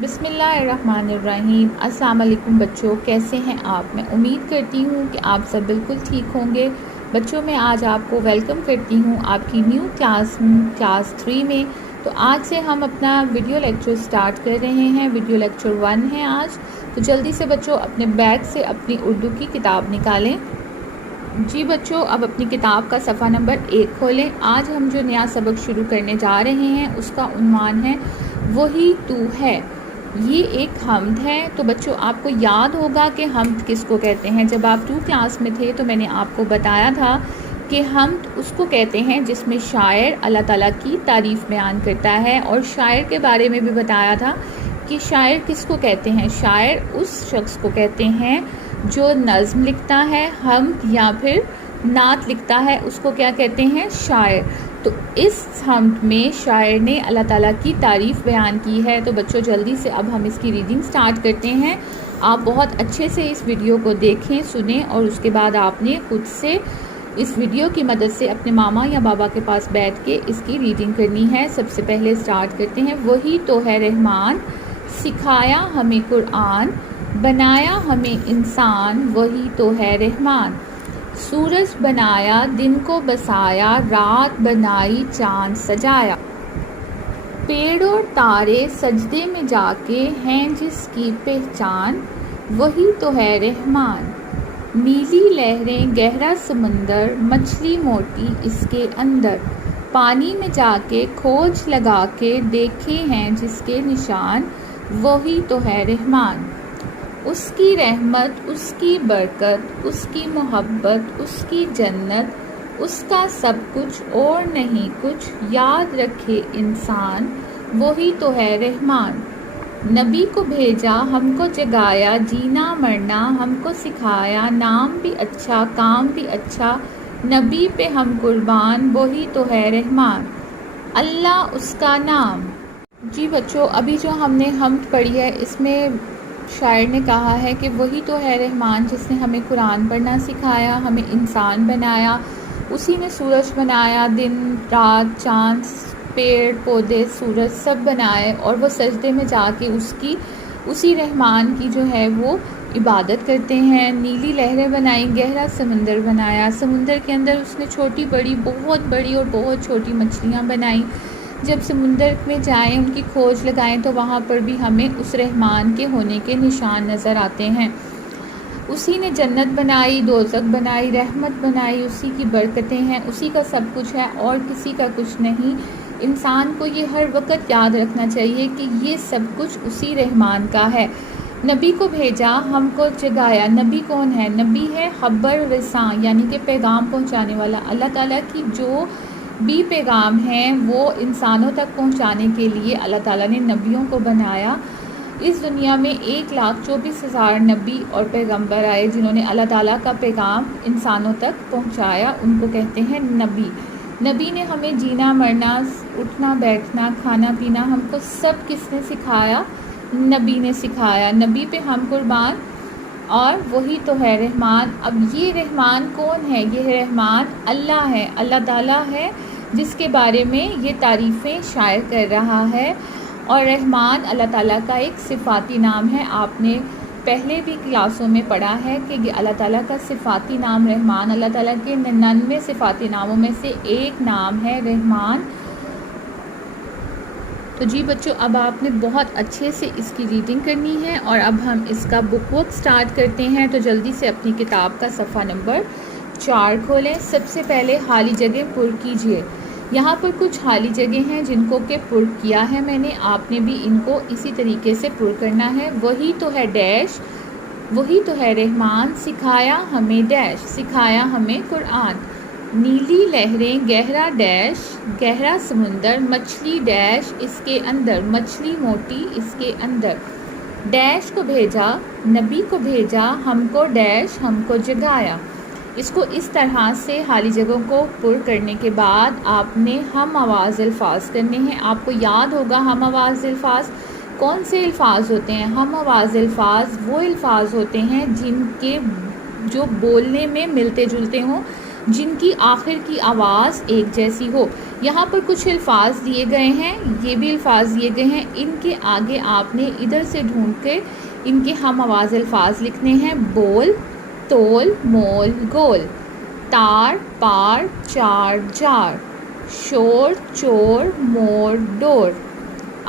बिस्मिल्लाहिर्रहमानिर्रहीम। अस्सलाम वालेकुम बच्चों, कैसे हैं आप? मैं उम्मीद करती हूँ कि आप सब बिल्कुल ठीक होंगे। बच्चों, मैं आज आपको वेलकम करती हूँ आपकी न्यू क्लास 3 में। तो आज से हम अपना वीडियो लेक्चर स्टार्ट कर रहे हैं। वीडियो लेक्चर 1 है आज। तो जल्दी से बच्चों अपने बैग से अपनी उर्दू की किताब निकालें। जी बच्चों, अब अपनी किताब का सफ़ा नंबर 1 खोलें। आज हम जो नया सबक शुरू करने जा रहे हैं उसका उन्वान है वही तू है। ये एक हम्द है। तो बच्चों, आपको याद होगा कि हम्द किसको कहते हैं। जब आप 2 क्लास में थे तो मैंने आपको बताया था कि हम्द उसको कहते हैं जिसमें शायर अल्लाह ताला की तारीफ़ बयान करता है। और शायर के बारे में भी बताया था कि शायर किसको कहते हैं। शायर उस शख्स को कहते हैं जो नज़्म लिखता है, हम्द या फिर नात लिखता है, उसको क्या कहते हैं? शायर। तो इस हम्द में शायर ने अल्लाह ताला की तारीफ़ बयान की है। तो बच्चों, जल्दी से अब हम इसकी रीडिंग स्टार्ट करते हैं। आप बहुत अच्छे से इस वीडियो को देखें, सुनें और उसके बाद आपने खुद से इस वीडियो की मदद से अपने मामा या बाबा के पास बैठ के इसकी रीडिंग करनी है। सबसे पहले स्टार्ट करते हैं। वही तो है रहमान, सिखाया हमें कुरान, बनाया हमें इंसान, वही तो है रहमान। सूरज बनाया, दिन को बसाया, रात बनाई, चांद सजाया। पेड़ और तारे सजदे में जाके हैं जिसकी पहचान, वही तो है रहमान। नीली लहरें, गहरा समंदर, मछली मोटी इसके अंदर, पानी में जाके खोज लगा के देखे हैं जिसके निशान, वही तो है रहमान। उसकी रहमत, उसकी बरकत, उसकी मोहब्बत, उसकी जन्नत, उसका सब कुछ और नहीं कुछ, याद रखे इंसान, वही तो है रहमान। नबी को भेजा, हमको जगाया, जीना मरना हमको सिखाया, नाम भी अच्छा काम भी अच्छा, नबी पे हम कुर्बान, वही तो है रहमान। अल्लाह उसका नाम। जी बच्चों, अभी जो हमने हम्द पढ़ी है इसमें शायर ने कहा है कि वही तो है रहमान जिसने हमें कुरान पढ़ना सिखाया, हमें इंसान बनाया, उसी ने सूरज बनाया, दिन रात चांद पेड़ पौधे सूरज सब बनाए, और वो सजदे में जाके उसी रहमान की जो है वो इबादत करते हैं। नीली लहरें बनाई, गहरा समंदर बनाया, समुंदर के अंदर उसने छोटी बड़ी बहुत बड़ी और बहुत छोटी मछलियाँ बनाई। जब समुंदर में जाएं, उनकी खोज लगाएं तो वहाँ पर भी हमें उस रहमान के होने के निशान नज़र आते हैं। उसी ने जन्नत बनाई, दोज़ख बनाई, रहमत बनाई, उसी की बरकतें हैं, उसी का सब कुछ है और किसी का कुछ नहीं। इंसान को ये हर वक्त याद रखना चाहिए कि ये सब कुछ उसी रहमान का है। नबी को भेजा, हमको जगाया। नबी कौन है? नबी है खबर रसां, यानी कि पैगाम पहुँचाने वाला। अल्लाह ताला की जो भी पैगाम हैं वो इंसानों तक पहुंचाने के लिए अल्लाह ताला ने नबियों को बनाया। इस दुनिया में 1,24,000 नबी और पैगंबर आए जिन्होंने अल्लाह ताला का पैगाम इंसानों तक पहुंचाया, उनको कहते हैं नबी। नबी ने हमें जीना मरना, उठना बैठना, खाना पीना हमको सब किसने सिखाया? नबी ने सिखाया। नबी पे हम कुर्बान, और वही तो है रहमान। अब ये रहमान कौन है? ये रहमान अल्लाह है, अल्लाह ताला है, जिसके बारे में ये तारीफ़ें शायर कर रहा है। और रहमान अल्लाह ताला का एक सिफ़ाती नाम है। आपने पहले भी क्लासों में पढ़ा है कि ये अल्लाह ताला का सिफ़ाती नाम रहमान अल्लाह ताला के 99 सिफ़ाती नामों में से एक नाम है रहमान। तो जी बच्चों, अब आपने बहुत अच्छे से इसकी रीडिंग करनी है और अब हम इसका बुक वर्क स्टार्ट करते हैं। तो जल्दी से अपनी किताब का सफ़ा नंबर 4 खोलें। सबसे पहले खाली जगह पुर कीजिए। यहाँ पर कुछ खाली जगह हैं जिनको के पुर किया है मैंने, आपने भी इनको इसी तरीके से पुर करना है। वही तो है डैश, वही तो है रहमान, सिखाया हमें डैश, सिखाया हमें कुरान। नीली लहरें, गहरा डैश, गहरा समुंदर, मछली डैश इसके अंदर, मछली मोटी इसके अंदर। डैश को भेजा, नबी को भेजा, हमको डैश हमको जगाया। इसको इस तरह से खाली जगहों को पुर करने के बाद आपने हम आवाज़ अल्फाज करने हैं। आपको याद होगा हम आवाज़ अल्फाज कौन से अल्फाज होते हैं? हम आवाज़ अल्फाज वो अल्फाज होते हैं जिनके जो बोलने में मिलते जुलते हों। جن کی آخر کی آواز ایک جیسی ہو۔ یہاں پر کچھ الفاظ دیے گئے ہیں، یہ بھی الفاظ دیے گئے ہیں، ان کے آگے آپ نے ادھر سے ڈھونڈ کے ان کے ہم آواز الفاظ لکھنے ہیں۔ بول، تول، مول، گول، تار، پار، چار، جار، شور، چور، مور، ڈور،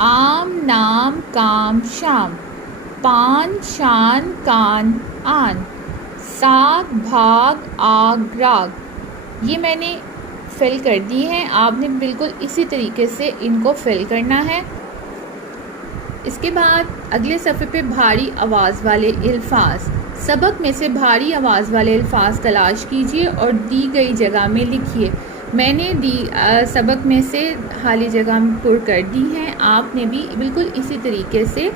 عام، نام، کام، شام، پان، شان، کان، آن، ساگ، بھاگ، آگ، راگ۔ یہ میں نے فل کر دی ہیں، آپ نے بالکل اسی طریقے سے ان کو فل کرنا ہے۔ اس کے بعد اگلے صفحے پہ بھاری آواز والے الفاظ۔ سبق میں سے بھاری آواز والے الفاظ تلاش کیجیے اور دی گئی جگہ میں لکھیے۔ میں نے سبق میں سے خالی جگہ پر کر دی ہیں، آپ نے بھی بالکل اسی طریقے سے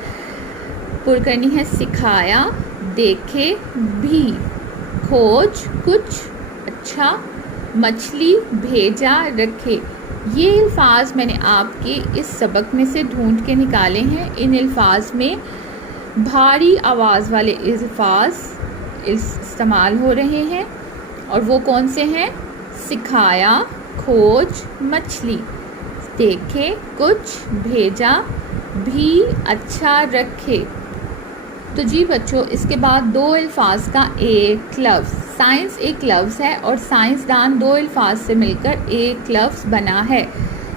پر کرنی ہے۔ سکھایا، دیکھے، بھی، کھوج، کچھ، اچھا، مچھلی، بھیجا، رکھے۔ یہ الفاظ میں نے آپ کے اس سبق میں سے ڈھونڈ کے نکالے ہیں۔ ان الفاظ میں بھاری آواز والے الفاظ استعمال ہو رہے ہیں، اور وہ کون سے ہیں؟ سکھایا، کھوج، مچھلی، دیکھے، کچھ، بھیجا، بھی، اچھا، رکھے۔ تو جی بچوں، اس کے بعد دو الفاظ کا ایک لفظ۔ سائنس ایک لفظ ہے اور سائنسدان دو الفاظ سے مل کر ایک لفظ بنا ہے۔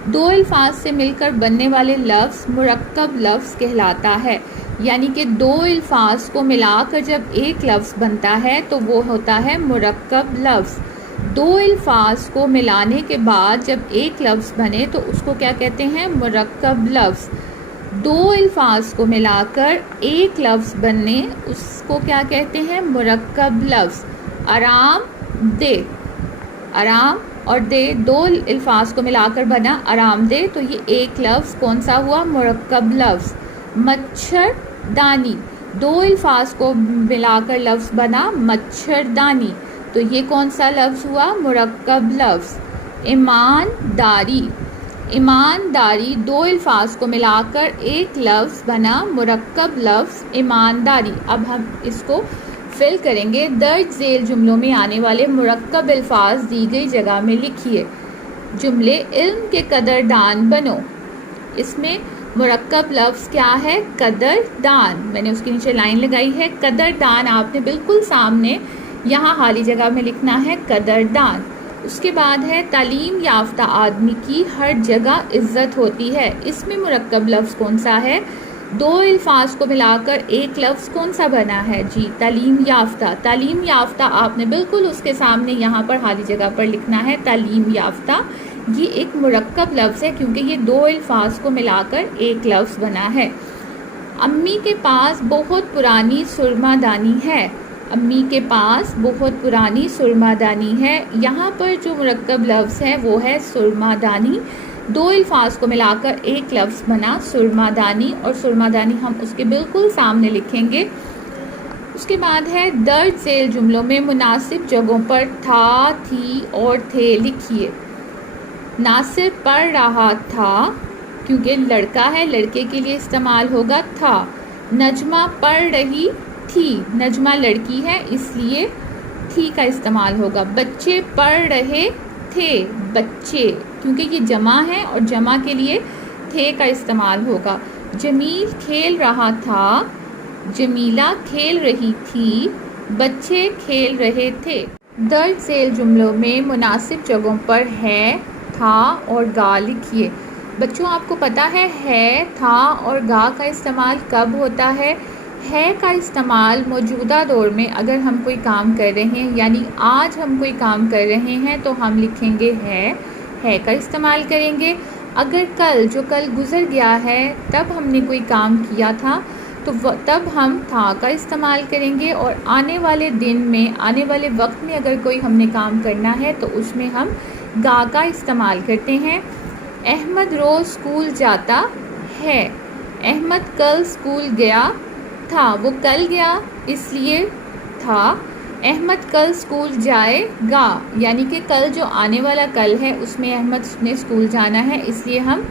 دو الفاظ سے مل کر بننے والے لفظ مرکب لفظ کہلاتا ہے، یعنی کہ دو الفاظ کو ملا کر جب ایک لفظ بنتا ہے تو وہ ہوتا ہے مرکب لفظ۔ دو الفاظ کو ملانے کے بعد جب ایک لفظ بنے تو اس کو کیا کہتے ہیں؟ مرکب لفظ۔ دو الفاظ کو ملا کر ایک لفظ بننے اس کو کیا کہتے ہیں؟ مرکب لفظ۔ آرام دہ، آرام اور دے دو الفاظ کو ملا کر بنا آرام دہ، تو یہ ایک لفظ کون سا ہوا؟ مرکب لفظ۔ مچھر دانی، دو الفاظ کو ملا کر لفظ بنا مچھردانی، تو یہ کون سا لفظ ہوا؟ مرکب لفظ۔ ایمانداری، ایمانداری، دو الفاظ کو ملا کر ایک لفظ بنا مرکب لفظ ایمانداری۔ اب ہم اس کو فل کریں گے۔ درج ذیل جملوں میں آنے والے مرکب الفاظ دی گئی جگہ میں لکھیے۔ جملے علم کے قدردان بنو، اس میں مرکب لفظ کیا ہے؟ قدردان۔ میں نے اس کے نیچے لائن لگائی ہے قدردان، آپ نے بالکل سامنے یہاں خالی جگہ میں لکھنا ہے قدردان۔ اس کے بعد ہے تعلیم یافتہ آدمی کی ہر جگہ عزت ہوتی ہے، اس میں مرکب لفظ کون سا ہے؟ دو الفاظ کو ملا کر ایک لفظ کون سا بنا ہے؟ جی تعلیم یافتہ۔ تعلیم یافتہ آپ نے بالکل اس کے سامنے یہاں پر خالی جگہ پر لکھنا ہے تعلیم یافتہ۔ یہ ایک مرکب لفظ ہے کیونکہ یہ دو الفاظ کو ملا کر ایک لفظ بنا ہے۔ امی کے پاس بہت پرانی سرما دانی ہے، امی کے پاس بہت پرانی سرما دانی ہے۔ یہاں پر جو مرکب لفظ ہے وہ ہے سرما دانی، دو الفاظ کو ملا کر ایک لفظ بنا سرما دانی، اور سرما دانی ہم اس کے بالکل سامنے لکھیں گے۔ اس کے بعد ہے درج ذیل جملوں میں مناسب جگہوں پر تھا، تھی اور تھے لکھیے۔ ناصر پڑھ رہا تھا، کیونکہ لڑکا ہے لڑکے کے لیے استعمال ہوگا تھا۔ نجمہ پڑھ رہی تھی، نجمہ لڑکی ہے اس لیے تھی کا استعمال ہوگا۔ بچے پڑھ رہے تھے، بچے کیونکہ یہ جمع ہے اور جمع کے لیے تھے کا استعمال ہوگا۔ جمیل کھیل رہا تھا، جمیلہ کھیل رہی تھی، بچے کھیل رہے تھے۔ درج ذیل جملوں میں مناسب جگہوں پر ہے، تھا اور گا لکھیے۔ بچوں آپ کو پتہ ہے تھا اور گا کا استعمال کب ہوتا ہے؟ ہے کا استعمال موجودہ دور میں اگر ہم کوئی کام کر رہے ہیں، یعنی آج ہم کوئی کام کر رہے ہیں تو ہم لکھیں گے ہے کا استعمال کریں گے۔ اگر کل، جو کل گزر گیا ہے، تب ہم نے کوئی کام کیا تھا تو تب ہم تھا کا استعمال کریں گے، اور آنے والے دن میں، آنے والے وقت میں اگر کوئی ہم نے کام کرنا ہے تو اس میں ہم گا کا استعمال کرتے ہیں۔ احمد روز اسکول جاتا ہے، احمد کل اسکول گیا تھا، وہ کل گیا اس لیے تھا۔ احمد کل اسکول جائے گا، یعنی کہ کل جو آنے والا کل ہے اس میں احمد نے اسکول جانا ہے، اس لیے ہم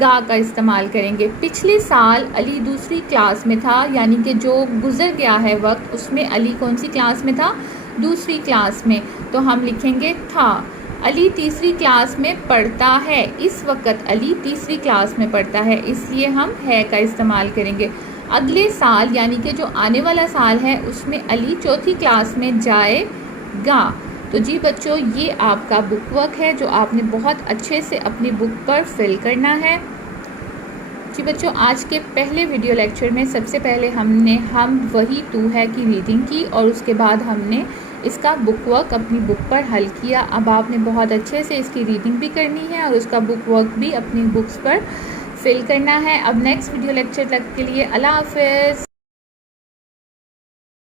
گا کا استعمال کریں گے۔ پچھلے سال علی دوسری کلاس میں تھا، یعنی کہ جو گزر گیا ہے وقت اس میں علی کون سی کلاس میں تھا؟ दूसरी क्लास में, तो हम लिखेंगे था। अली तीसरी क्लास में पढ़ता है, इस वक्त अली तीसरी क्लास में पढ़ता है, इसलिए हम है का इस्तेमाल करेंगे। अगले साल यानी कि जो आने वाला साल है उसमें अली चौथी क्लास में जाएगा। तो जी बच्चों, ये आपका बुक वर्क है जो आपने बहुत अच्छे से अपनी बुक पर फिल करना है। जी बच्चों, आज के पहले वीडियो लेक्चर में सबसे पहले हमने हम वही तू है की रीडिंग की और उसके बाद हमने इसका बुक वर्क अपनी बुक पर हल किया। अब आपने बहुत अच्छे से इसकी रीडिंग भी करनी है और उसका बुक वर्क भी अपनी बुक्स पर फिल करना है। अब नेक्स्ट वीडियो लेक्चर तक के लिए अल्लाह हाफ़िज़।